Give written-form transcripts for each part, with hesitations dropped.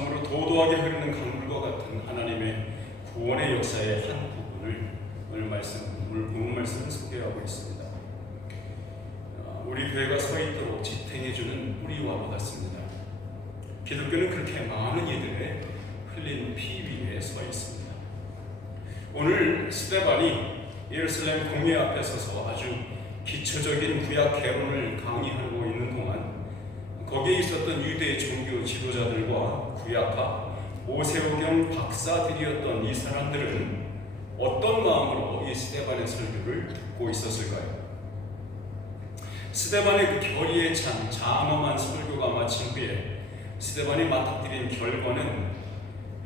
참으로 도도하게 흐르는 강물과 같은 하나님의 구원의 역사의 한 부분을 오늘 본문 말씀을 소개하고 있습니다. 우리 교회가 서 있도록 지탱해주는 뿌리와 같습니다. 기독교는 그렇게 많은 이들의 흘린 피 위에 서 있습니다. 오늘 스데반이 예루살렘 공회 앞에 서서 아주 기초적인 구약 개론을 강의하고 있는 동안 거기에 있었던 유대 종교 지도자들과 구약파 모세오경 박사들이었던 이 사람들은 어떤 마음으로 이 스데반의 설교를 듣고 있었을까요? 스데반의 그 결의에 찬 장엄한 설교가 마친 후에 스데반이 맞닥뜨린 결과는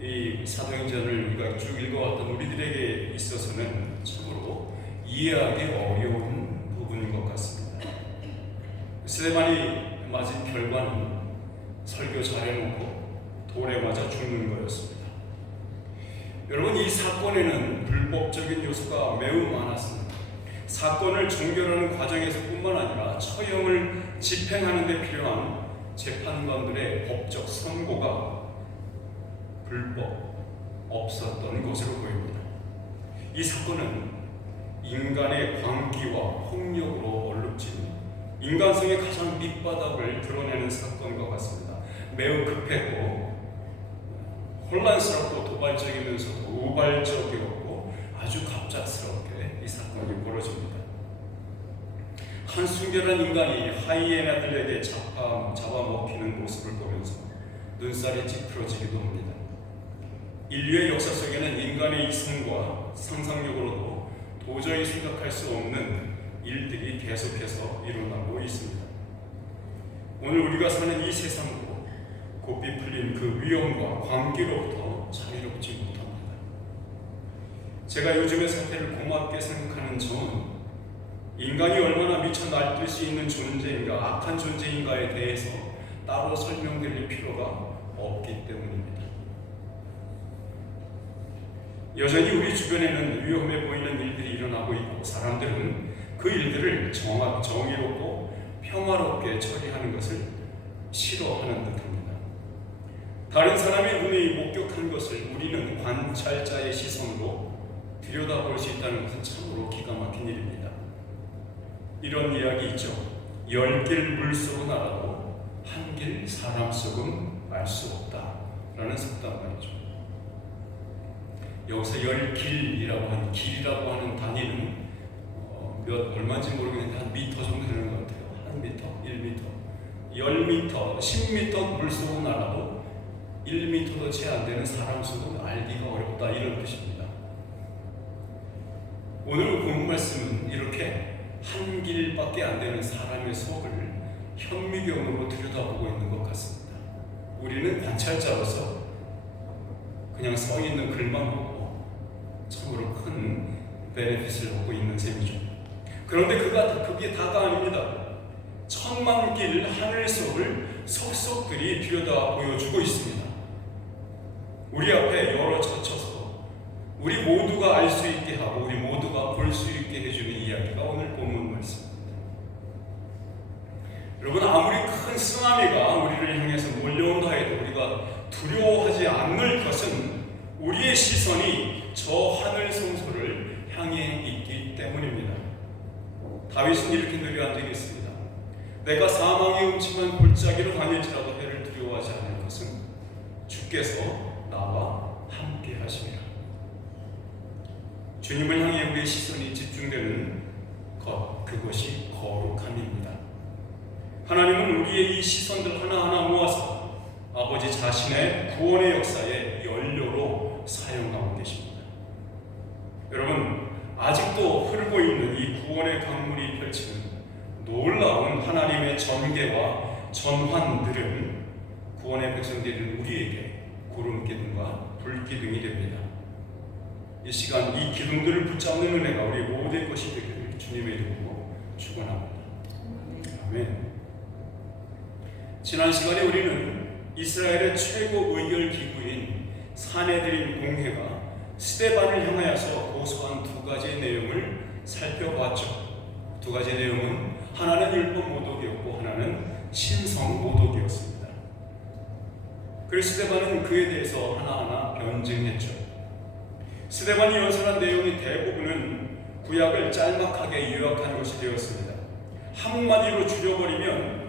이 사도행전을 우리가 쭉 읽어왔던 우리들에게 있어서는 참으로 이해하기 어려운 부분인 것 같습니다. 스데반이 맞은 결과는 설교 잘해놓고 돌에 맞아 죽는 거였습니다. 여러분, 이 사건에는 불법적인 요소가 매우 많았습니다. 사건을 종결하는 과정에서 뿐만 아니라 처형을 집행하는 데 필요한 재판관들의 법적 선고가 불법 없었던 것으로 보입니다. 이 사건은 인간의 광기와 폭력으로 얼룩진 인간성의 가장 밑바닥을 드러내는 사건과 같습니다. 매우 급했고 혼란스럽고 도발적이면서도 우발적이었고 아주 갑작스럽게 이 사건이 벌어집니다. 한 순결한 인간이 하이에나들에게 잡아먹히는 모습을 보면서 눈살이 찌푸러지기도 합니다. 인류의 역사 속에는 인간의 이성과 상상력으로도 도저히 생각할 수 없는 일들이 계속해서 일어나고 있습니다. 오늘 우리가 사는 이 세상도 고삐 풀린 그 위험과 광기로부터 자유롭지 못합니다. 제가 요즘의 사태를 고맙게 생각하는 점은 인간이 얼마나 미쳐 날뛸 수 있는 존재인가, 악한 존재인가에 대해서 따로 설명드릴 필요가 없기 때문입니다. 여전히 우리 주변에는 위험해 보이는 일들이 일어나고 있고 사람들은 그 일들을 정의롭고 평화롭게 처리하는 것을 싫어하는 듯합니다. 다른 사람의 눈에 목격한 것을 우리는 관찰자의 시선으로 들여다볼 수 있다는 것은 참으로 기가 막힌 일입니다. 이런 이야기 있죠. 10길 물속은 알아도 한 길 사람 속은 알 수 없다 라는 속담 말이죠. 여기서 10길이라고 하는 길이라고 하는 단위는 얼마인지 모르겠는데 한 미터 정도 되는 것 같아요. 한 미터, 1미터, 10미터, 10미터 물속은 알아도 1미터도 채 안 되는 사람 속은 알기가 어렵다, 이런 뜻입니다. 오늘 본 말씀은 이렇게 한 길밖에 안 되는 사람의 속을 현미경으로 들여다보고 있는 것 같습니다. 우리는 관찰자로서 그냥 써 있는 글만 보고 참으로 큰 베네핏을 얻고 있는 셈이죠. 그런데 그게 다가 아닙니다. 천만 길 하늘 속을 속속들이 들여다 보여주고 있습니다. 우리 앞에 열어 젖혀서 우리 모두가 알 수 있게 하고 우리 모두가 볼 수 있게 해주는 이야기가 오늘 본문 말씀입니다. 여러분, 아무리 큰 쓰나미가 우리를 향해서 몰려온다 해도 우리가 두려워하지 않을 것은 우리의 시선이 저 하늘 성소를 향해 있기 때문입니다. 다윗은 이렇게 노래한 적이 있습니다. 내가 사망의 음침한 골짜기로 다닐지라도 해를 두려워하지 않을 것은 주께서 나와 함께 하시리라. 주님을 향해 우리의 시선이 집중되는 것, 그것이 거룩함입니다. 하나님은 우리의 이 시선들 하나하나 모아서 아버지 자신의 구원의 역사에 연료로 사용하고 계십니다. 여러분, 아직도 흐르고 있는 이 구원의 강물이 펼치는 놀라운 하나님의 전개와 전환들은 구원의 백성들인 우리에게 구름기둥과 불기둥이 됩니다. 이 시간 이 기둥들을 붙잡는 은혜가 우리 모두의 것이 되기를 주님의 이름으로 축원합니다. 아멘. 지난 시간에 우리는 이스라엘의 최고 의결 기구인 사내들인 공회가 스데반을 향하여서 고소한 두 가지의 내용을 살펴봤죠. 두 가지의 내용은 하나는 율법 모독이었고 하나는 신성 모독이었습니다. 그래서 스데반은 그에 대해서 하나하나 변증했죠. 스데반이 연설한 내용의 대부분은 구약을 짤막하게 요약한 것이 되었습니다. 한마디로 줄여버리면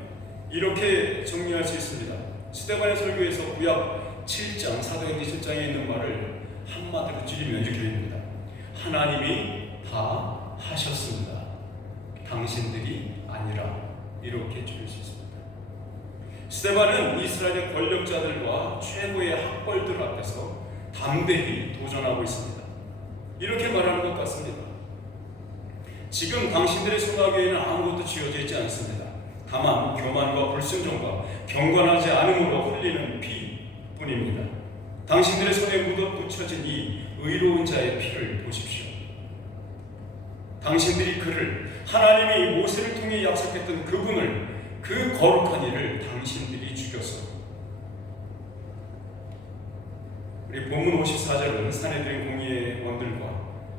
이렇게 정리할 수 있습니다. 스데반의 설교에서 구약 7장, 사도행전 7장에 있는 말을 한마디로 줄이면 이렇게 됩니다. 하나님이 다 하셨습니다. 당신들이 아니라. 이렇게 줄일 수 있습니다. 스데반은 이스라엘의 권력자들과 최고의 학벌들 앞에서 담대히 도전하고 있습니다. 이렇게 말하는 것 같습니다. 지금 당신들의 손아귀에는 아무것도 쥐어져 있지 않습니다. 다만 교만과 불순종과 경건하지 않음으로 흘리는 피뿐입니다. 당신들의 손에 묻어 붙여진 이 의로운 자의 피를 보십시오. 당신들이 그를, 하나님이 모세를 통해 약속했던 그분을, 그 거룩한 이를 당신들이 죽였어. 우리 본문 54절은 사내들인 공의의 원들과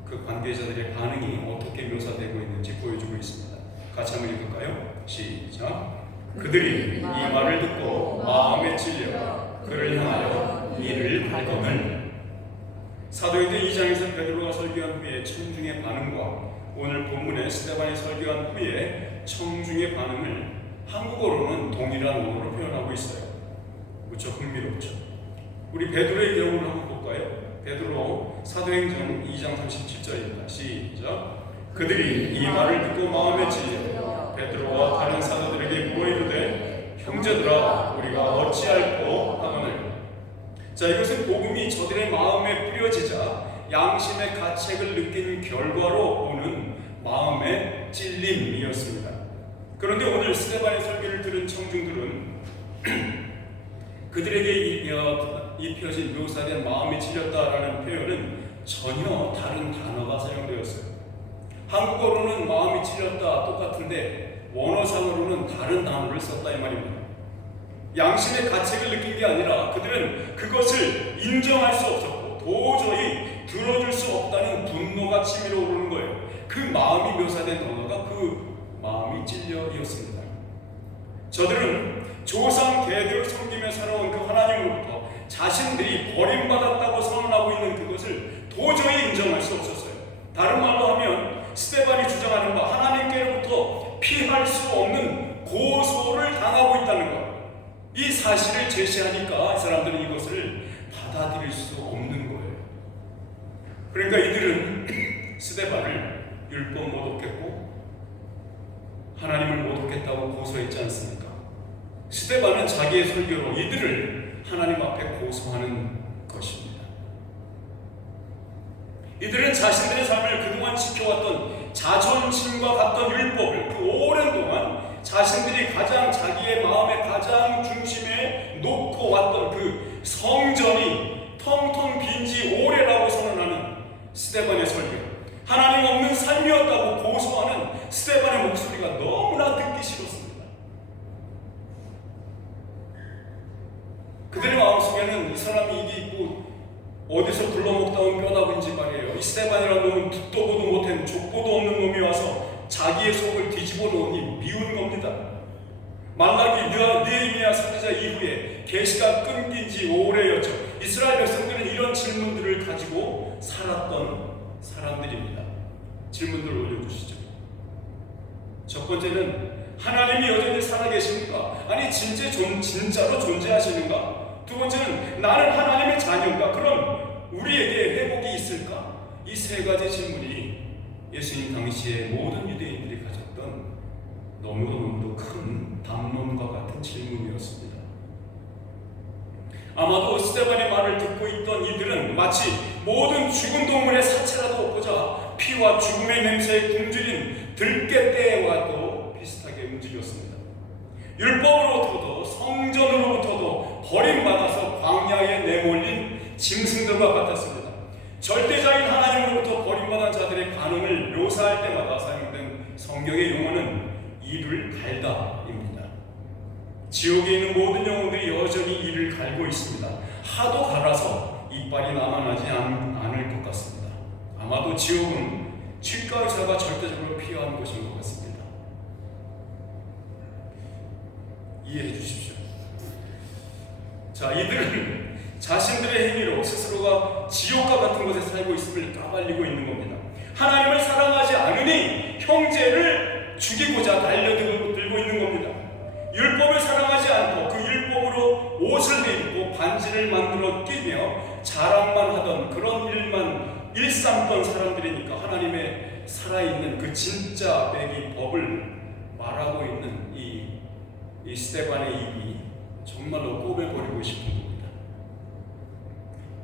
그 관계자들의 반응이 어떻게 묘사되고 있는지 보여주고 있습니다. 같이 한번 읽을까요? 시작. 그들이 이 말을 듣고 마음에 찔려 그를 향하여 이를 갈거늘. 사도행전 2장에서 베드로가 설교한 후에 청중의 반응과 오늘 본문의 스데반이 설교한 후에 청중의 반응을 한국어로는 동일한 언어로 표현하고 있어요. 무척 흥미롭죠. 우리 베드로의 경우를 한번 볼까요? 베드로 사도행전 2장 37절입니다. 시작. 그들이 이 말을 듣고 마음에 찔려 베드로와 다른 사도들에게 물어 이르되 형제들아 우리가 어찌할꼬 하거늘. 자, 이것은 복음이 저들의 마음에 뿌려지자 양심의 가책을 느낀 결과로 오는 마음의 찔림이었습니다. 그런데 오늘 스데반의 설교를 들은 청중들은 그들에게 입혀진 묘사된 마음이 찔렸다라는 표현은 전혀 다른 단어가 사용되었어요. 한국어로는 마음이 찔렸다 똑같은데 원어상으로는 다른 단어를 썼다 이 말입니다. 양심의 가책을 느낀 게 아니라 그들은 그것을 인정할 수 없었고 도저히 들어줄 수 없다는 분노가 치밀어 오르는 거예요. 그 마음이 묘사된 언어가 그 마음이 찔려이었습니다. 저들은 조상 대대로 섬기며 살아온 그 하나님으로부터 자신들이 버림받았다고 선언하고 있는 그것을 도저히 인정할 수 없었어요. 다른 말로 하면 스데반이 주장하는 바 하나님께로부터 피할 수 없는 고소를 당하고 있다는 것. 이 사실을 제시하니까 이 사람들은 이것을 받아들일 수 없는 거예요. 그러니까 이들은 스데반을 율법 모독했고 하나님을 모독했다고 고소했지 않습니까? 스데반은 자기의 설교로 이들을 하나님 앞에 고소하는 것입니다. 이들은 자신들의 삶을 그동안 지켜왔던 자존심과 같던 율법을 그 오랜 동안 자신들이 가장 자기의 마음의 가장 중심에 놓고 왔던 그 성전이 텅텅 빈 지 오래라고 선언하는 스데반의 설교, 하나님 없는 삶이었다고 고소하는 스데반의 목소리가 너무나 듣기 싫었습니다. 그들의 마음속에는 이 사람이 이게 있고 어디서 굴러먹다 온 뼈다귀인지 말이에요. 이 스데반이라는 놈은 듣도 보도 못한 족보도 없는 놈이 와서 자기의 속을 뒤집어 놓으니 미운 겁니다. 말라기 느헤미야 선지자 이후에 계시가 끊긴 지 오래였죠. 이스라엘 백성들은 이런 질문들을 가지고 살았던 사람들입니다. 질문들 올려주시죠. 첫 번째는 하나님이 여전히 살아계십니까? 아니 진짜로 존재하시는가? 두 번째는 나는 하나님의 자녀인가? 그럼 우리에게 회복이 있을까? 이 세 가지 질문이 예수님 당시에 모든 유대인들이 가졌던 너무도 큰 담론과 같은 질문이었습니다. 아마도 스데반의 말을 듣고 있던 이들은 마치 모든 죽은 동물의 사체라도 없고자 피와 죽음의 냄새에 굶주린 들깨떼와도 비슷하게 움직였습니다. 율법으로부터도 성전으로부터도 버림받아서 광야에 내몰린 짐승들과 같았습니다. 절대자인 하나님으로부터 버림받은 자들의 반응을 묘사할 때마다 사용된 성경의 용어는 이를 갈다입니다. 지옥에 있는 모든 영혼들이 여전히 이를 갈고 있습니다. 하도 갈아서 이빨이 남아나지 않을 것 같습니다. 아마도 지옥은 치과 의사가 절대적으로 필요한 것인 것 같습니다. 이해해 주십시오. 자, 이들은 자신들의 행위로 스스로가 지옥과 같은 곳에 살고 있음을 까발리고 있는 겁니다. 하나님을 사랑하지 않으니 형제를 죽이고자 달려들고 있는 겁니다. 율법을 사랑하지 않고 그 율법으로 옷을 입고 반지를 만들어 끼며 자랑만 하던 그런 일만 일삼던 사람들이니까 하나님의 살아있는 그 진짜 백이 법을 말하고 있는 이 스데반의 입이 정말로 꼬매버리고 싶은 겁니다.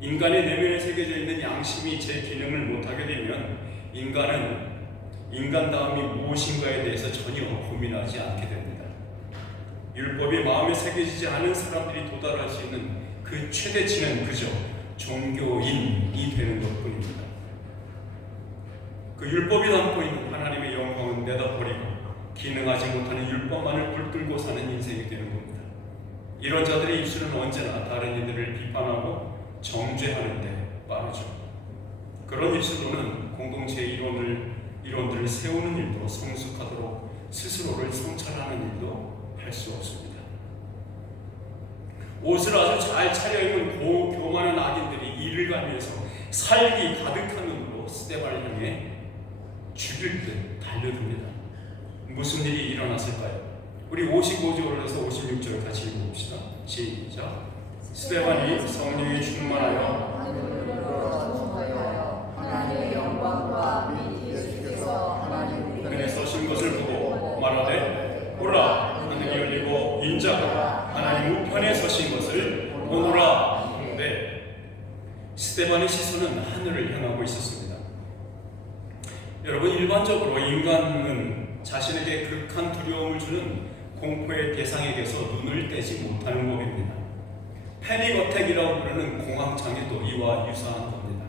인간의 내면에 새겨져 있는 양심이 제 기능을 못하게 되면 인간은 인간다움이 무엇인가에 대해서 전혀 고민하지 않게 됩니다. 율법이 마음에 새겨지지 않은 사람들이 도달할 수 있는 그 최대치는 그저 종교인이 되는 것뿐입니다. 그 율법이 담고 있는 하나님의 영광은 내다버리고 기능하지 못하는 율법만을 붙들고 사는 인생이 되는 겁니다. 이런 자들의 입술은 언제나 다른 이들을 비판하고 정죄하는데 빠르죠. 그런 입술로는 공동체의 이론들을 세우는 일도 성숙하도록 스스로를 성찰하는 일도 할 수 없습니다. 옷을 아주 잘 차려입은 교만한 악인들이 이를 가면서 살기 가득한 눈으로 스데반을 향해 죽일 듯 달려듭니다. 무슨 일이 일어났을까요? 우리 55절에서 56절 같이 읽어봅시다. 시작. 스데반이 성령에 충만하여 하나님의 영광과 및 예수께서 하나님 그에 서신 것을 보고 말하되 보라, 하늘이 열리고 인자가 하나님 우편에 서신 것을 보노라. 네, 스데반의 시선은 하늘을 향하고 있었습니다. 여러분, 일반적으로 인간은 자신에게 극한 두려움을 주는 공포의 대상에게서 눈을 떼지 못하는 법입니다. 패닉 어택이라고 부르는 공황장애도 이와 유사한 겁니다.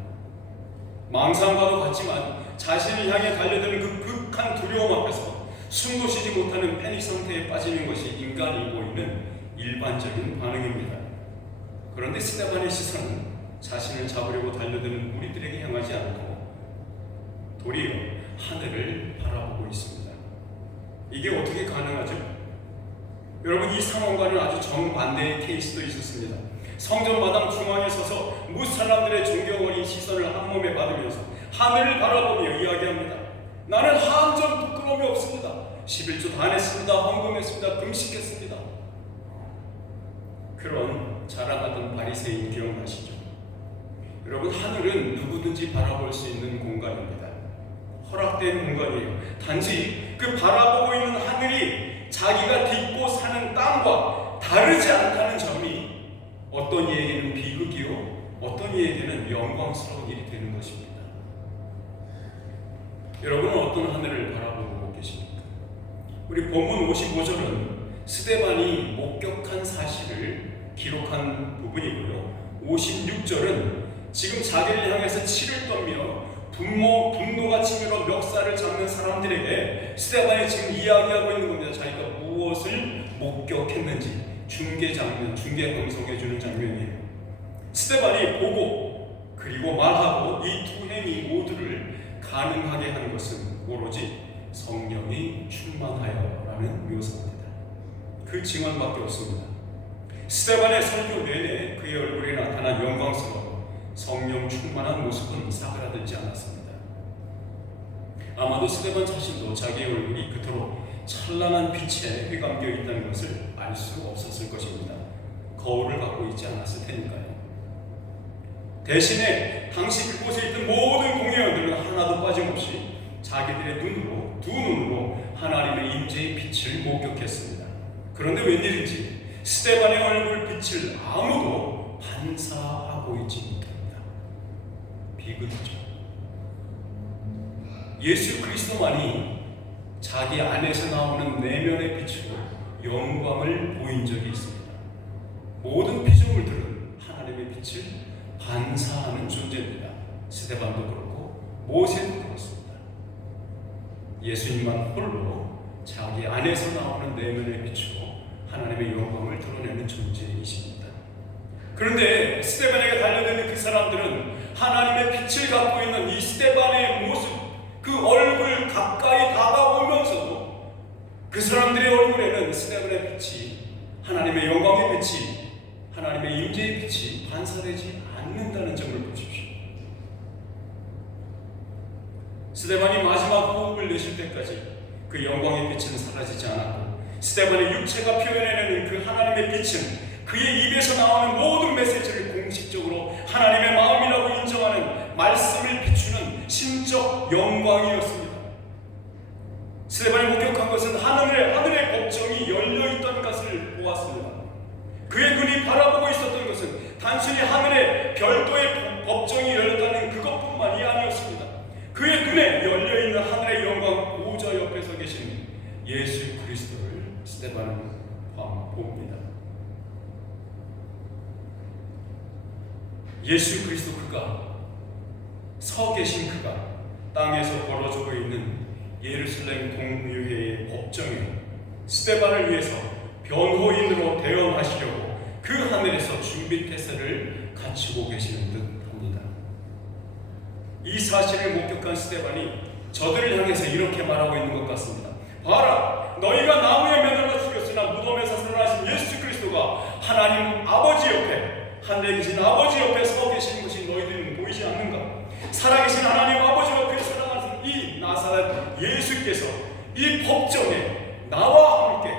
망상과도 같지만 자신을 향해 달려드는 그 극한 두려움 앞에서 숨도 쉬지 못하는 패닉 상태에 빠지는 것이 인간이 보이는 일반적인 반응입니다. 그런데 스데반의 시선은 자신을 잡으려고 달려드는 우리들에게 향하지 않고 도리어 하늘을 바라보고 있습니다. 이게 어떻게 가능하죠? 여러분, 이 상황과는 아주 정반대의 케이스도 있었습니다. 성전 마당 중앙에 서서 무사람들의 존경어린 시선을 한몸에 받으면서 하늘을 바라보며 이야기합니다. 나는 한점 부끄러움이 없습니다. 11조 다 냈습니다. 헌금했습니다. 금식했습니다. 그런 자랑하던 바리새인 기억나시죠? 여러분, 하늘은 누구든지 바라볼 수 있는 공간입니다. 허락된 공간이에요. 단지 그 바라보고 있는 하늘이 자기가 딛고 사는 땅과 다르지 않다는 점이 어떤 이에게는 비극이요, 어떤 이에게는 영광스러운 일이 되는 것입니다. 여러분은 어떤 하늘을 바라보고 계십니까? 우리 본문 55절은 스데반이 목격한 사실을 기록한 부분이고요. 56절은 지금 자기를 향해서 치를 떨며 분노가 치밀어 멱살을 잡는 사람들에게 스데반이 지금 이야기하고 있는 겁니다. 자기가 무엇을 목격했는지 중계 방송해주는 장면이에요. 스데반이 보고 그리고 말하고 이 두 행위 모두를 가능하게 한 것은 오로지 성령이 충만하여라는 묘사입니다. 그 증언밖에 없습니다. 스데반의 설교 내내 그의 얼굴에 나타난 영광스러운 성령 충만한 모습은 사그라들지 않았습니다. 아마도 스데반 자신도 자기의 얼굴이 그토록 찬란한 빛에 휘감겨 있다는 것을 알 수 없었을 것입니다. 거울을 갖고 있지 않았을 테니까요. 대신에 당시 그곳에 있던 모든 공회원들은 하나도 빠짐없이 자기들의 눈으로, 두 눈으로 하나님의 임재의 빛을 목격했습니다. 그런데 웬일인지 스데반의 얼굴 빛을 아무도 반사하고 있지 못합니다. 비극이죠. 예수 그리스도만이 자기 안에서 나오는 내면의 빛으로 영광을 보인 적이 있습니다. 모든 피조물들은 하나님의 빛을 반사하는 존재입니다. 스데반도 그렇고 모세도 그렇습니다. 예수님만 홀로 자기 안에서 나오는 내면의 빛으로 하나님의 영광을 드러내는 존재이십니다. 그런데 스데반에게 달려드는 그 사람들은 하나님의 빛을 갖고 있는 이 스데반의 모습, 그 얼굴 가까이 다가오면서도 그 사람들의 얼굴에는 스데반의 빛이, 하나님의 영광의 빛이, 하나님의 임재의 빛이 반사되지 않는다는 점을 보십시오. 스데반이 마지막 호흡을 내쉴 때까지 그 영광의 빛은 사라지지 않았고, 스데반의 육체가 표현해내는 그 하나님의 빛은 그의 입에서 나오는 모든 메시지를 공식적으로 하나님의 마음이라고 인정하는 말씀을 비추는 신적 영광이었습니다. 스데반이 목격한 것은 하늘의 법정이 열려있던 것을 보았습니다. 그의 눈이 바라보고 있었던 것은 단순히 하늘의 별도의 법정이 열렸다는 그것뿐만이 아니었습니다. 그의 눈에 열려있는 하늘의 영광 보좌 옆에 서 계신 예수 그리스도를 스데반은 봅니다. 예수 그리스도, 그가 서 계신 그가 땅에서 벌어지고 있는 예루살렘 동의회의 법정에 스데반을 위해서 변호인으로 대언하시려고 그 하늘에서 준비 태세를 갖추고 계시는 듯합니다. 이 사실을 목격한 스데반이 저들을 향해서 이렇게 말하고 있는 것 같습니다. 봐라, 너희가 나무에 매달려 죽였으나 무덤에서 살아나신 예수 그리스도가 하나님 아버지 옆에, 하늘에 계신 아버지 옆에 서 계신 것이 너희들은 보이지 않는가? 살아계신 하나님 아버지 옆에 살아나신 이 나사렛 예수께서 이 법정에 나와 함께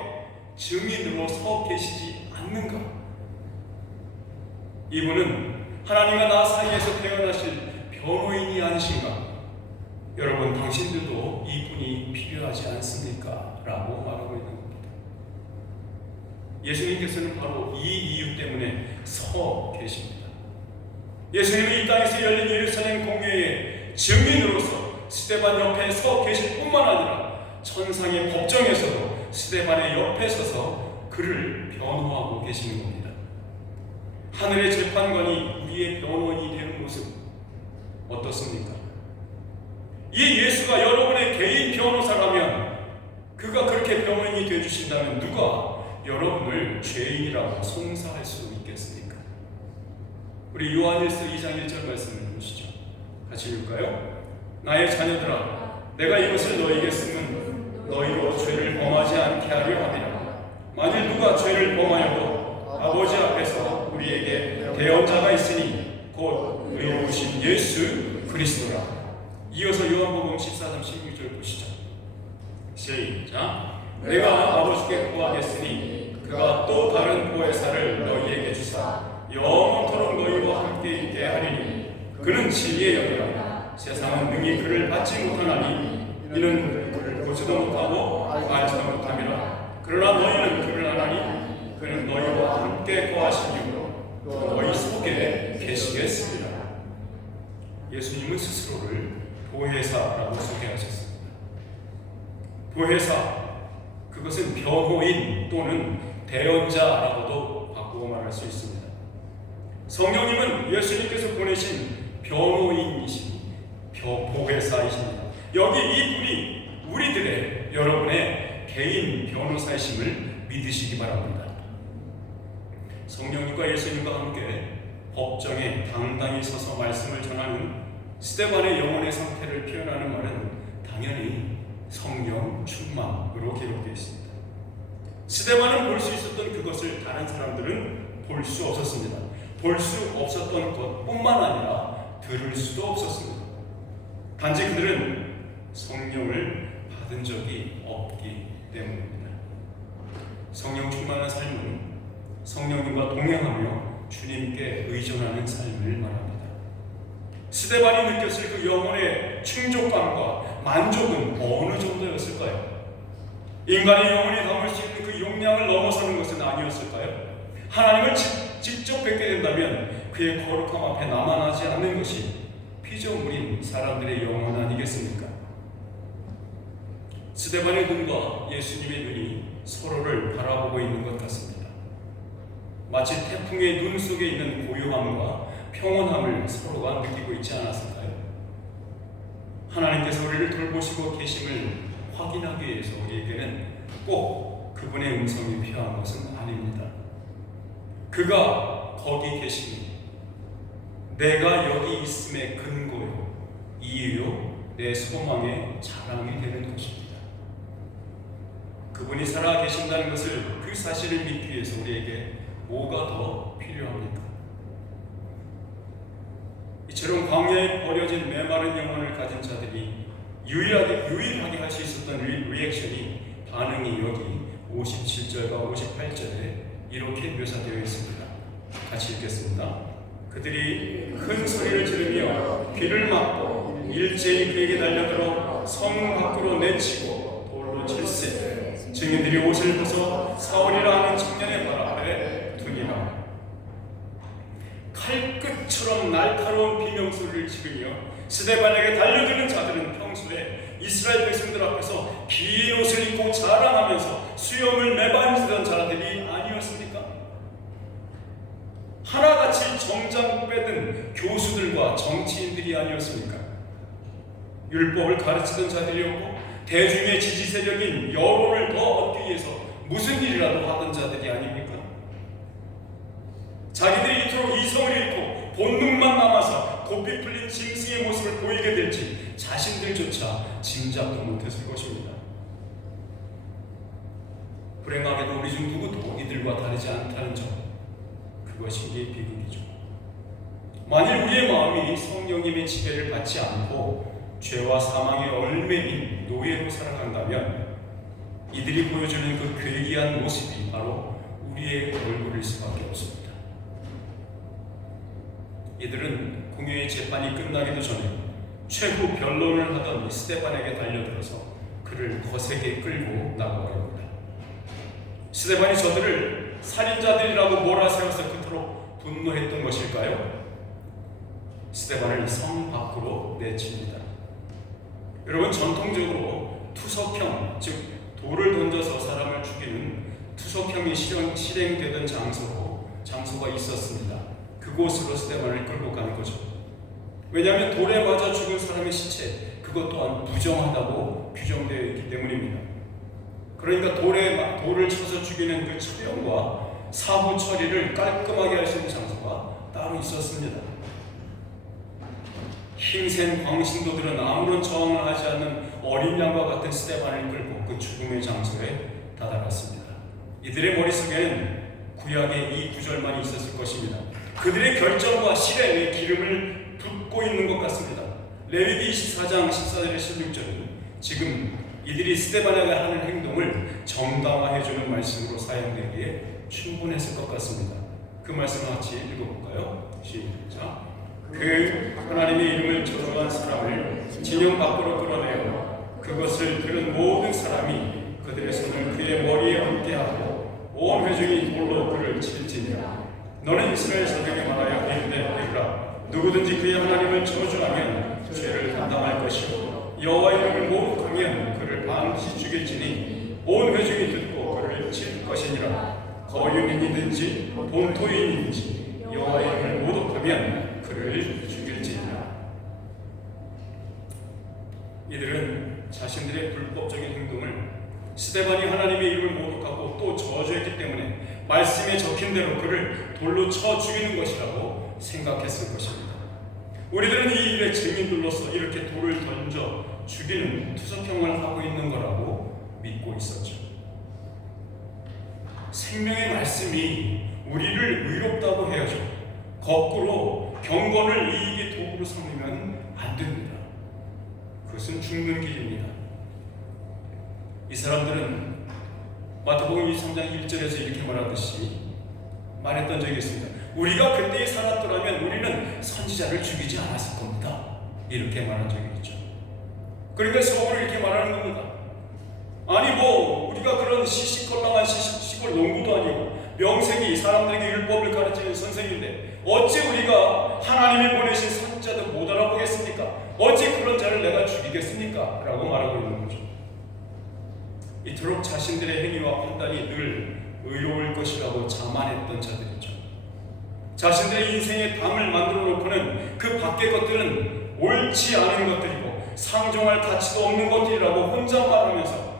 증인으로 서 계시지 않는가? 이분은 하나님과 나 사이에서 태어나실 변호인이 아니신가? 여러분, 당신들도 이분이 필요하지 않습니까? 라고 말하고 있는 겁니다. 예수님께서는 바로 이 이유 때문에 서 계십니다. 예수님은 이 땅에서 열린 예루살렘 공회의 증인으로서 스데반 옆에 서 계실 뿐만 아니라 천상의 법정에서도 스데반의 옆에 서서 그를 변호하고 계시는 겁니다. 하늘의 재판관이 우리의 변호인이 되는 모습 어떻습니까? 이 예수가 여러분의 개인 변호사라면, 그가 그렇게 변호인이 되어주신다면 누가 여러분을 죄인이라고 송사할 수 있겠습니까? 우리 요한일서 2장 1절 말씀을 보시죠. 같이 읽을까요? 나의 자녀들아, 내가 이것을 너희에게 쓰면 너희로 죄를 범하지 않게 하려 함이라. 만일 누가 죄를 범하여도 아버지 앞에서 우리에게 대언자가 있으니 곧 의로우신 예수 그리스도라. 이어서 요한복음 14장 16절 보시죠. 시작. 내가 아버지께 구하겠으니 그가 또 다른 보혜사를 너희에게 주사 영원토록 너희와 함께 있게 하리니 그는 진리의 영이라. 세상은 능히 그를 받지 못하나니 이는 그를 보지도 못하고 알지도 못함이라. 그러나 너희는 그를 아나니 그는 너희와 함께 거하시니로 너희 속에 계시겠습니다. 예수님은 스스로를 보혜사라고 소개하셨습니다. 보혜사, 그것은 변호인 또는 대언자라고도 바꾸고 말할 수 있습니다. 성령님은 예수님께서 보내신 변호인이시니 보혜사이십니다. 여기 이분이 우리들의, 여러분의 개인 변호사이심을 믿으시기 바랍니다. 성령님과 예수님과 함께 법정에 당당히 서서 말씀을 전하는 스데반의 영혼의 상태를 표현하는 말은 당연히 성령 충만으로 기록되어 있습니다. 스데반은 볼 수 있었던 그것을 다른 사람들은 볼 수 없었습니다. 볼 수 없었던 것뿐만 아니라 들을 수도 없었습니다. 단지 그들은 성령을 받은 적이 없기 때문입니다. 성령 충만한 삶은 성령님과 동행하며 주님께 의존하는 삶을 말합니다. 스데반이 느꼈을 그 영혼의 충족감과 만족은 어느 정도였을까요? 인간의 영혼이 담을 수 있는 그 용량을 넘어서는 것은 아니었을까요? 하나님을 직접 뵙게 된다면 그의 거룩함 앞에 남아나지 않는 것이 피조물인 사람들의 영혼 아니겠습니까? 스데반의 눈과 예수님의 눈이 서로를 바라보고 있는 것 같습니다. 마치 태풍의 눈 속에 있는 고요함과 평온함을 서로가 느끼고 있지 않았을까요? 하나님께서 우리를 돌보시고 계심을 확인하기 위해서 우리에게는 꼭 그분의 음성이 필요한 것은 아닙니다. 그가 거기 계시니 내가 여기 있음의 근거요, 이유요, 내 소망의 자랑이 되는 것입니다. 그분이 살아 계신다는 것을, 그 사실을 믿기 위해서 우리에게 뭐가 더 필요합니까? 필요합니까? 이처럼 광야에 버려진 메마른 영혼을 가진 자들이 유일하게 할 수 있었던 리액션이 반응이 여기 57절과 58절에 이렇게 묘사되어 있습니다. 같이 읽겠습니다. 그들이 큰 소리를 지르며 귀를 막고 일제히 그에게 달려들어 성 밖으로 내치고 돌로 칠세. 증인들이 옷을 벗어 사울이라 하는 청년의 발 앞에 두니라. 칼끝처럼 날카로운 비명소리를 지르며 스데반에게 달려드는 자들은 평소에 이스라엘 백성들 앞에서 긴 옷을 입고 자랑하면서 수염을 매만지던 자들이 아니었습니까? 하나같이 정장 빼든 교수들과 정치인들이 아니었습니까? 율법을 가르치던 자들이었고 대중의 지지 세력인 여론을 더 얻기 위해서 무슨 일이라도 하던 자들이 아닙니까? 자기들이 이토록 이성을 잃고 본능만 남아서 고삐 풀린 짐승의 모습을 보이게 될지 자신들조차 짐작도 못했을 것입니다. 불행하게도 우리 중 누구도 이들과 다르지 않다는 점, 그것이 이게 비극이죠. 만일 우리의 마음이 성령님의 지배를 받지 않고 죄와 사망의 얼매인 노예로 살아간다면 이들이 보여주는 그 괴기한 모습이 바로 우리의 얼굴일 수밖에 없습니다. 이들은 공회의 재판이 끝나기도 전에 최후 변론을 하던 스데반에게 달려들어서 그를 거세게 끌고 나가버립니다. 스데반이 저들을 살인자들이라고 몰아세워서 그토록 분노했던 것일까요? 스데반을 성 밖으로 내칩니다. 여러분, 전통적으로 투석형, 즉 돌을 던져서 사람을 죽이는 투석형이 실행되던 장소가 있었습니다. 그곳으로 스데반을 끌고 가는 거죠. 왜냐하면 돌에 맞아 죽은 사람의 시체, 그것 또한 부정하다고 규정되어 있기 때문입니다. 그러니까 돌을 쳐서 죽이는 그 처형과 사후 처리를 깔끔하게 할 수 있는 장소가 따로 있었습니다. 힘센 광신도들은 아무런 저항을 하지 않는 어린 양과 같은 스데반을 끌고 그 죽음의 장소에 다다랐습니다. 이들의 머릿속에는 구약의 이 구절만 있었을 것입니다. 그들의 결정과 실행에 기름을 붓고 있는 것 같습니다. 레위기 24장 14절의 16절은 지금 이들이 스데반에게 하는 행동을 정당화해주는 말씀으로 사용되기에 충분했을 것 같습니다. 그 말씀을 같이 읽어볼까요? 시작. 그 하나님의 이름을 저주한 사람을 진영 밖으로 끌어내어 그것을 들은 모든 사람이 그들의 손을 그의 머리에 얹게 하고 온 회중이 돌로 그를 칠지니라. 너는 이스라엘 자들에게 말하여 이르라. 누구든지 그의 하나님을 저주하면 죄를 감당할 것이고 여호와 이름을 모독하면 그를 반드시 죽일지니 온 회중이 듣고 그를 칠 것이니라. 거유민이든지 본토인이든지 여호와 이름을 모독하면 그를 죽일지니라. 이들은 자신들의 불법적인 행동을 스데반이 하나님의 이름을 모독하고 또 저주했기 때문에 말씀에 적힌 대로 그를 돌로 쳐 죽이는 것이라고 생각했을 것입니다. 우리들은 이 일의 증인들로서 이렇게 돌을 던져 죽이는 투석형을 하고 있는 거라고 믿고 있었죠. 생명의 말씀이 우리를 의롭다고 해야죠. 거꾸로 경건을 이익의 도구로 삼으면 안 됩니다. 그것은 죽는 길입니다. 이 사람들은 마태복음 23장 1절에서 이렇게 말했던 적이 있습니다. 우리가 그때에 살았더라면 우리는 선지자를 죽이지 않았을 겁니다. 이렇게 말한 적이 있죠. 그러니까 서울을 이렇게 말하는 겁니다. 아니 우리가 그런 시시콜랑한 시골 농부도 아니고 명색이 사람들에게 율법을 가르치는 선생인데 어찌 우리가 하나님이 보내신 선지자도 못 알아보겠습니까? 어찌 그런 자를 내가 죽이겠습니까? 라고 말하고 있는 거죠. 이토록 자신들의 행위와 판단이 늘 의로울 것이라고 자만했던 자들이죠. 자신들의 인생의 담을 만들어 놓고는 그 밖의 것들은 옳지 않은 것들이고 상종할 가치도 없는 것들이라고 혼자 말하면서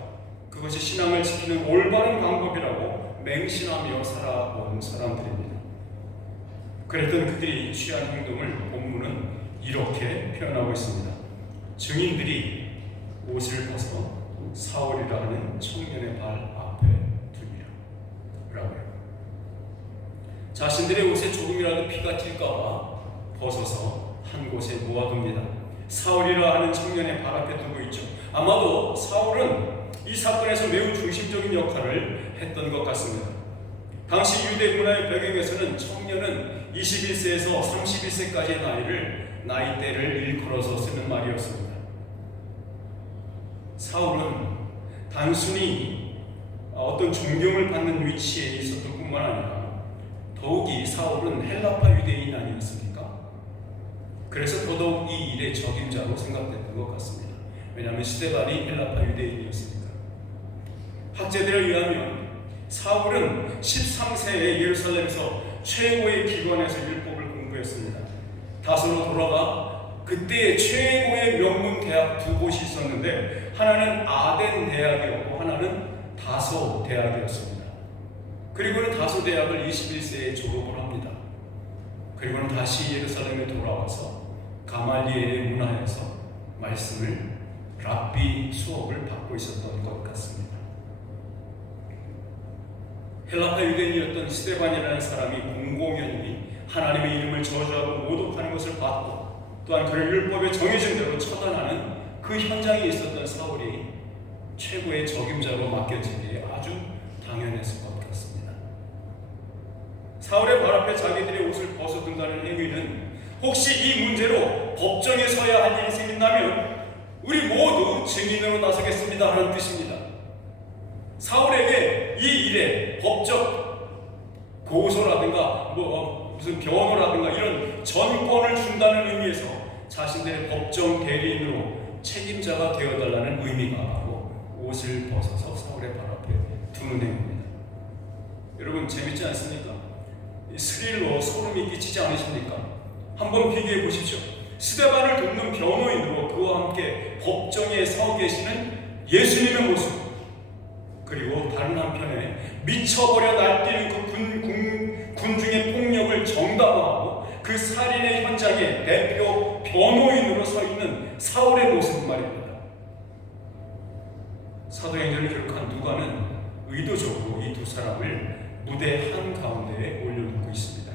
그것이 신앙을 지키는 올바른 방법이라고 맹신하며 살아온 사람들입니다. 그랬던 그들이 취한 행동을 본문은 이렇게 표현하고 있습니다. 증인들이 옷을 벗어 사울이라 하는 청년의 발 앞에 두니라 라고요. 자신들의 옷에 조금이라도 피가 튈까봐 벗어서 한 곳에 모아둡니다. 사울이라 하는 청년의 발 앞에 두고 있죠. 아마도 사울은 이 사건에서 매우 중심적인 역할을 했던 것 같습니다. 당시 유대 문화의 배경에서는 청년은 21세에서 31세까지의 나이대를 일컬어서 쓰는 말이었습니다. 사울은 단순히 어떤 존경을 받는 위치에 있었던 뿐만 아니라 더욱이 사울은 헬라파 유대인 아니었습니까? 그래서 더더욱 이 일의 적임자로 생각됐던 것 같습니다. 왜냐하면 스데반이 헬라파 유대인이었으니까. 학자들에 의하면 사울은 13세에 예루살렘에서 최고의 기관에서 율법을 공부했습니다. 다소로 돌아가 그때의 최고의 명문 대학 두 곳이 있었는데 하나는 아덴 대학이었고 하나는 다소 대학이었습니다. 그리고는 다소 대학을 21세에 졸업을 합니다. 그리고는 다시 예루살렘에 돌아와서 가말리엘의 문화에서 말씀을 랍비 수업을 받고 있었던 것 같습니다. 헬라파 유대인이었던 스데반이라는 사람이 공공연히 하나님의 이름을 저주하고 모독하는 것을 봤고 또한 그를 율법에 정해진 대로 처단하는 그 현장에 있었던 사울이 최고의 적임자로 맡겨지기에 아주 당연했을 것 같습니다. 사울의 발 앞에 자기들의 옷을 벗어둔다는 행위는 혹시 이 문제로 법정에 서야 할 일이 생긴다면 우리 모두 증인으로 나서겠습니다 하는 뜻입니다. 사울에게 이 일에 법적 고소라든가 무슨 변호라든가 이런 전권을 준다는 의미에서 자신들의 법정 대리인으로 책임자가 되어달라는 의미가 바로 옷을 벗어서 사울의 발 앞에 두는 행위입니다. 여러분 재밌지 않습니까? 스릴로 소름이 끼치지 않으십니까? 한번 비교해 보십시오. 스데반을 돕는 변호인으로 그와 함께 법정에 서 계시는 예수님의 모습, 그리고 다른 한편에 미쳐버려 날뛰는 그 군중의 폭력을 정당화하고 그 살인의 현장에 대표 변호인으로 서 있는 사울의 모습 말입니다. 사도행전을 기록한 누가는 의도적으로 이 두 사람을 무대 한가운데에 올려놓고 있습니다.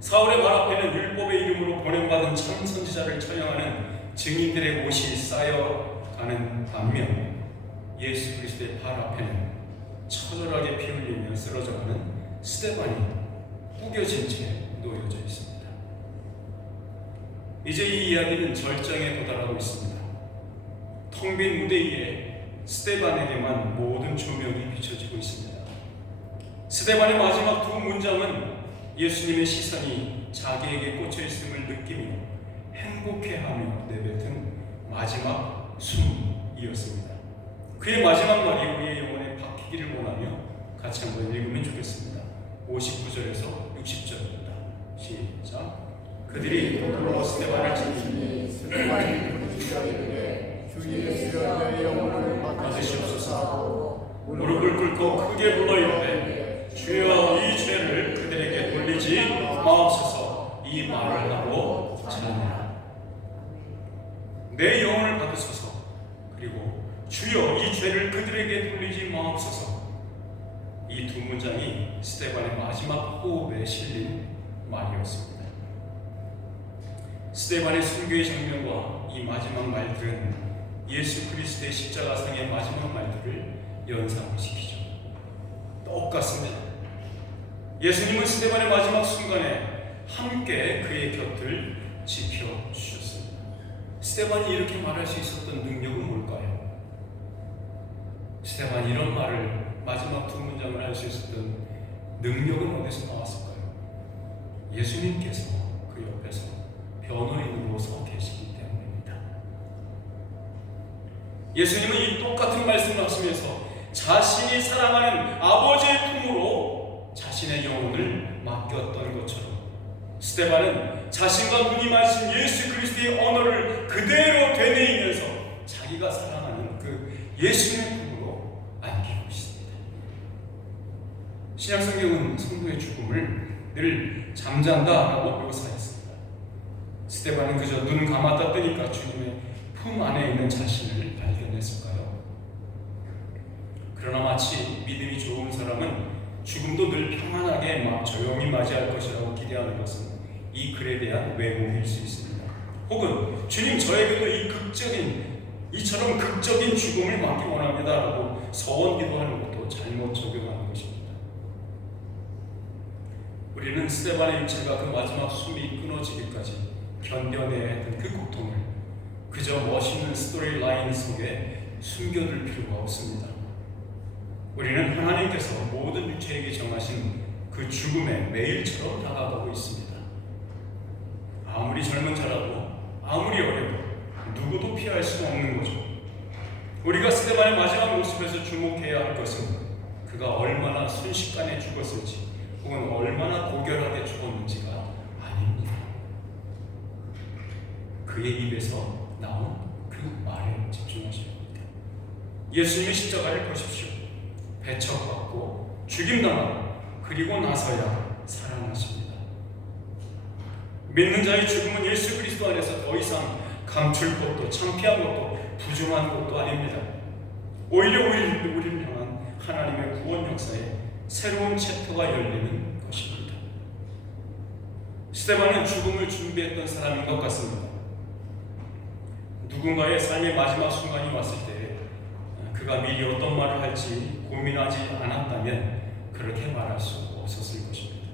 사울의 발 앞에는 율법의 이름으로 보냄받은 참 선지자를 처형하는 증인들의 옷이 쌓여가는 반면 예수 그리스도의 발 앞에는 처절하게 피 흘리며 쓰러져가는 스데반이 구겨진 채 놓여져 있습니다. 이제 이 이야기는 절정에 도달하고 있습니다. 텅 빈 무대 위에 스데반에게만 모든 조명이 비춰지고 있습니다. 스데반의 마지막 두 문장은 예수님의 시선이 자기에게 꽂혀 있음을 느끼며 행복해하며 내뱉은 마지막 숨이었습니다. 그의 마지막 말이 우리의 영혼에 박히기를 원하며 같이 한번 읽으면 좋겠습니다. 59절에서 60절입니다. 시작. 그들이 도로 스데반을 치니 스데반이 부르짖어 이르되 주 예수여 내 영혼을 받으시옵소서 하고 무릎을 꿇고 크게 불러 이르되 주여 이 죄를 그들에게 돌리지 마옵소서. 이 말을 하고 자니라. 내 영혼을 받으소서. 그리고 주여 이 죄를 그들에게 돌리지 마옵소서. 이 두 문장이 스데반의 마지막 호흡에 실린 말이었습니다. 스데반의 순교의 장면과 이 마지막 말들은 예수 그리스도의 십자가상의 마지막 말들을 연상시키죠. 똑같습니다. 예수님은 스데반의 마지막 순간에 함께 그의 곁을 지켜주셨습니다. 스데반이 이렇게 말할 수 있었던 능력은 뭘까요? 스데반이 이런 말을 마지막 두 문장을 할 수 있었던 능력은 어디서 나왔을까요? 예수님께서 그 옆에서 변호인으로 서 계시기 때문입니다. 예수님은 이 똑같은 말씀을 하시면서 자신이 사랑하는 아버지의 품으로 자신의 영혼을 맡겼던 것처럼 스데반은 자신과 눈이 마주친 예수 그리스도의 언어를 그대로 되뇌이면서 자기가 사랑하는 그 예수님의 품으로 안기고 있습니다. 신약성경은 성도의 죽음을 늘 잠잔다라고 묘사했습니다. 스데반은 그저 눈 감았다 뜨니까 주님의 품 안에 있는 자신을 발견했을까요? 그러나 마치 믿음이 좋은 사람은 죽음도 늘 평안하게 막 조용히 맞이할 것이라고 기대하는 것은 이 글에 대한 왜곡일 수 있습니다. 혹은 주님 저에게도 이처럼 극적인 죽음을 맞기 원합니다라고 서원 기도하는 것도 잘못 적용하는 것입니다. 우리는 스데반의 육체가 그 마지막 숨이 끊어지기까지 견뎌내야 했던 그 고통을 그저 멋있는 스토리 라인 속에 숨겨둘 필요가 없습니다. 우리는 하나님께서 모든 육체에게 정하신 그 죽음에 매일처럼 다가가고 있습니다. 아무리 젊은 자라도 아무리 어려도 누구도 피할 수 없는 거죠. 우리가 스데반의 마지막 모습에서 주목해야 할 것은 그가 얼마나 순식간에 죽었을지 혹은 얼마나 고결하게 죽었는지가 아닙니다. 그의 입에서 나온 그 말에 집중하셔야 합니다. 예수님의 십자가를 보십시오. 배척받고 죽임당하고 그리고 나서야 살아나십니다. 믿는 자의 죽음은 예수 그리스도 안에서 더 이상 감출 것도 창피한 것도 부정한 것도 아닙니다. 오히려 우리를 향한 하나님의 구원 역사에 새로운 챕터가 열리는 것입니다. 스데반은 죽음을 준비했던 사람인 것 같습니다. 누군가의 삶의 마지막 순간이 왔을 때 그가 미리 어떤 말을 할지 고민하지 않았다면 그렇게 말할 수 없었을 것입니다.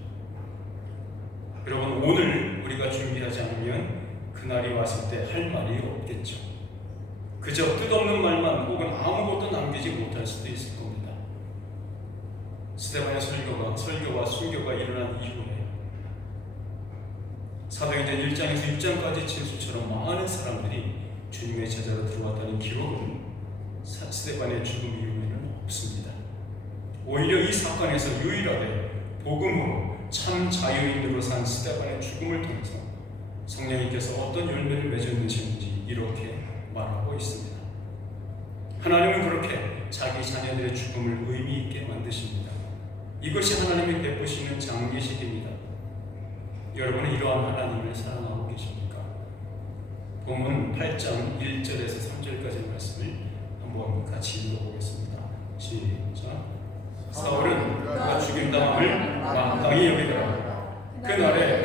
여러분, 오늘 우리가 준비하지 않으면 그날이 왔을 때 할 말이 없겠죠. 그저 뜻없는 말만 혹은 아무것도 남기지 못할 수도 있을 겁니다. 스데반의 설교와 순교가 일어난 이후에 사도행전 1장에서 6장까지 진수처럼 많은 사람들이 주님의 제자로 들어왔다는 기록은 스데반의 죽음 이후에는 없습니다. 오히려 이 사건에서 유일하게 복음으로 참 자유인으로 산 스데반의 죽음을 통해서 성령님께서 어떤 열매를 맺었는지 이렇게 말하고 있습니다. 하나님은 그렇게 자기 자녀들의 죽음을 의미 있게 만드십니다. 이것이 하나님이 베푸시는 장기식입니다. 여러분은 이러한 하나님을 사랑하고 계십니까? 본문 8장 1절에서 3절까지 말씀을 한번 같이 읽어보겠습니다. 시작. 사울은 그가 죽임당함을 마땅히 여기더라. 그날에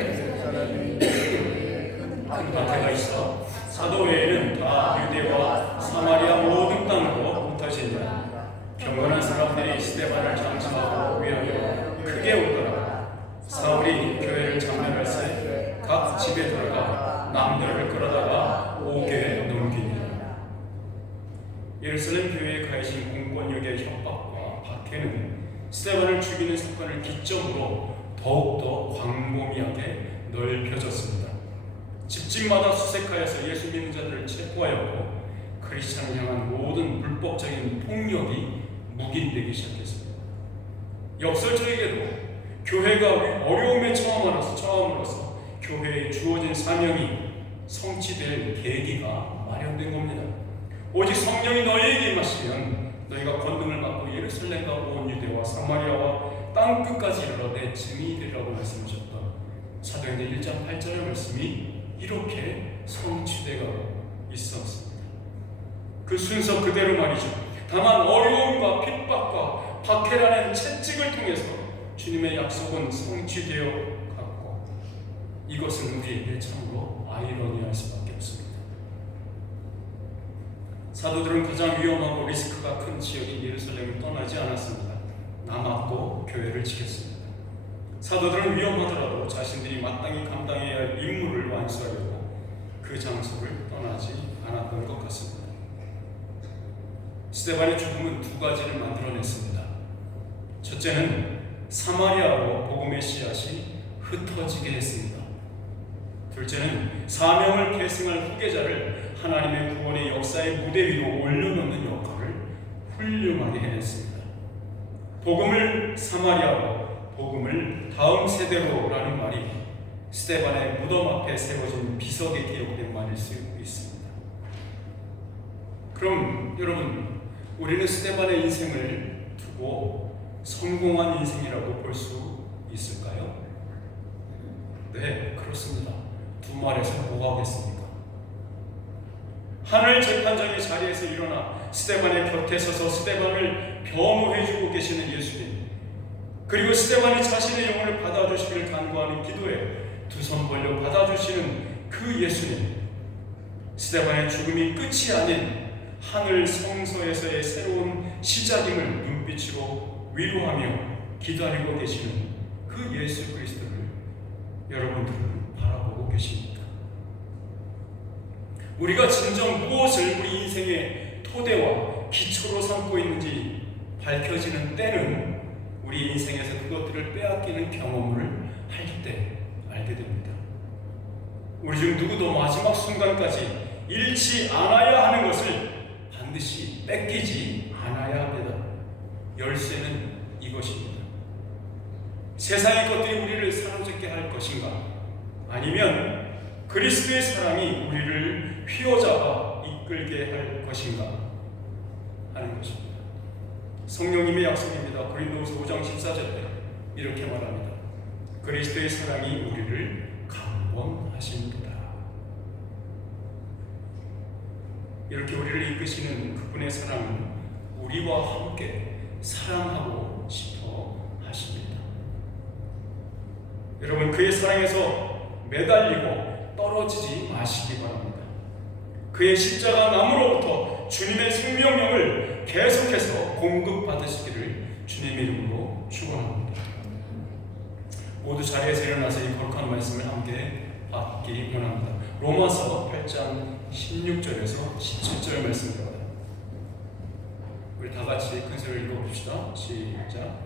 큰 박해가 있어 사도 외에는 다 유대와 사마리아 모든 땅으로 흩어지니라. 경건한 사람들이 스데반을 장사하고 위하여 크게 울더라. 사울이 교회를 장렬할 새 각 집에 들어가 남들을 끌어다가 옥에 넘기니라. 예루살렘 교회에 가해진 공권력의 협박과 박해는 스데반을 죽이는 사건을 기점으로 더욱더 광범위하게 넓혀졌습니다. 집집마다 수색하여서 예수 믿는 자들을 체포하였고 크리스찬을 향한 모든 불법적인 폭력이 묵인되기 시작했습니다. 역설적이게도 교회가 어려움에 처함으로써 교회에 주어진 사명이 성취될 계기가 마련된 겁니다. 오직 성령이 너희에게 임하시면 너희가 권능을 받고 예루살렘과 온 유대와 사마리아와 땅 끝까지 이르러 내 증인이 되리라고 말씀하셨던 사도행전 1장 8절의 말씀이 이렇게 성취되고 있었습니다. 그 순서 그대로 말이죠. 다만 어려움과 핍박과 박해라는 채찍을 통해서 주님의 약속은 성취되어 갔고 이것은 우리에게 참으로 아이러니할 수밖에 없습니다. 사도들은 가장 위험하고 리스크가 큰 지역인 예루살렘을 떠나지 않았습니다. 남았고 교회를 지켰습니다. 사도들은 위험하더라도 자신들이 마땅히 감당해야 할 임무를 완수하려고 그 장소를 떠나지 않았던 것 같습니다. 스데반의 죽음은 두 가지를 만들어냈습니다. 첫째는 사마리아로 복음의 씨앗이 흩어지게 했습니다. 둘째는 사명을 계승할 후계자를 하나님의 구원의 역사의 무대 위로 올려놓는 역할을 훌륭하게 해냈습니다. 복음을 사마리아로, 복음을 다음 세대로라는 말이 스데반의 무덤 앞에 세워진 비석에 기록된 말일 수 있습니다. 그럼 여러분, 우리는 스데반의 인생을 두고 성공한 인생이라고 볼 수 있을까요? 네, 그렇습니다. 두 말에서 뭐가 하겠습니까? 하늘 재판장의 자리에서 일어나 스데반의 곁에 서서 스데반을 변호해주고 계시는 예수님, 그리고 스데반이 자신의 영혼을 받아주시기를 간구하는 기도에 두 손 벌려 받아주시는 그 예수님, 스데반의 죽음이 끝이 아닌 하늘 성소에서의 새로운 시작임을 눈빛으로 위로하며 기다리고 계시는 그 예수 그리스도를 여러분들은 바라보고 계십니까? 우리가 진정 무엇을 우리 인생의 토대와 기초로 삼고 있는지 밝혀지는 때는 우리 인생에서 그것들을 빼앗기는 경험을 할 때 알게 됩니다. 우리 중 누구도 마지막 순간까지 잃지 않아야 하는 것을 반드시 뺏기지 않아야 합니다. 열쇠는 이것입니다. 세상의 것들이 우리를 사로잡게 할 것인가, 아니면 그리스도의 사랑이 우리를 휘어잡아 이끌게 할 것인가 하는 것입니다. 성령님의 약속입니다. 고린도후서 5장 14절에 이렇게 말합니다. 그리스도의 사랑이 우리를 강권하십니다. 이렇게 우리를 이끄시는 그분의 사랑은 우리와 함께 사랑하고 싶어 하십니다. 여러분, 그의 사랑에서 매달리고 떨어지지 마시기 바랍니다. 그의 십자가 나무로부터 주님의 생명력을 계속해서 공급받으시기를 주님의 이름으로 축원합니다. 모두 자리에서 일어나서 이 거룩한 말씀을 함께 받기 원합니다. 로마서 8장 16절에서 17절 말씀입니다. 우리 다 같이 큰 소리로 읽어봅시다. 시작.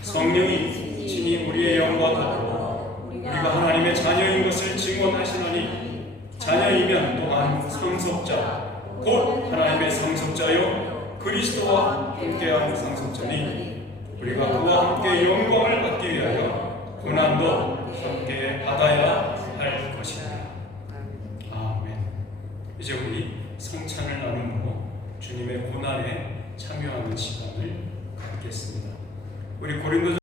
성령이 친히 우리의 영과 더불어 우리가 하나님의 자녀인 것을 증언하시나니 자녀이면 또한 상속자 곧 하나님의 상속자요 그리스도와 함께한 상속자니 우리가 그와 함께 영광을 받기 위하여 고난도 함께 받아야 할 것이다. 아멘. 이제 우리 성찬을 나누므로 주님의 고난에 참여하는 시간을 갖겠습니다. 우리 고린도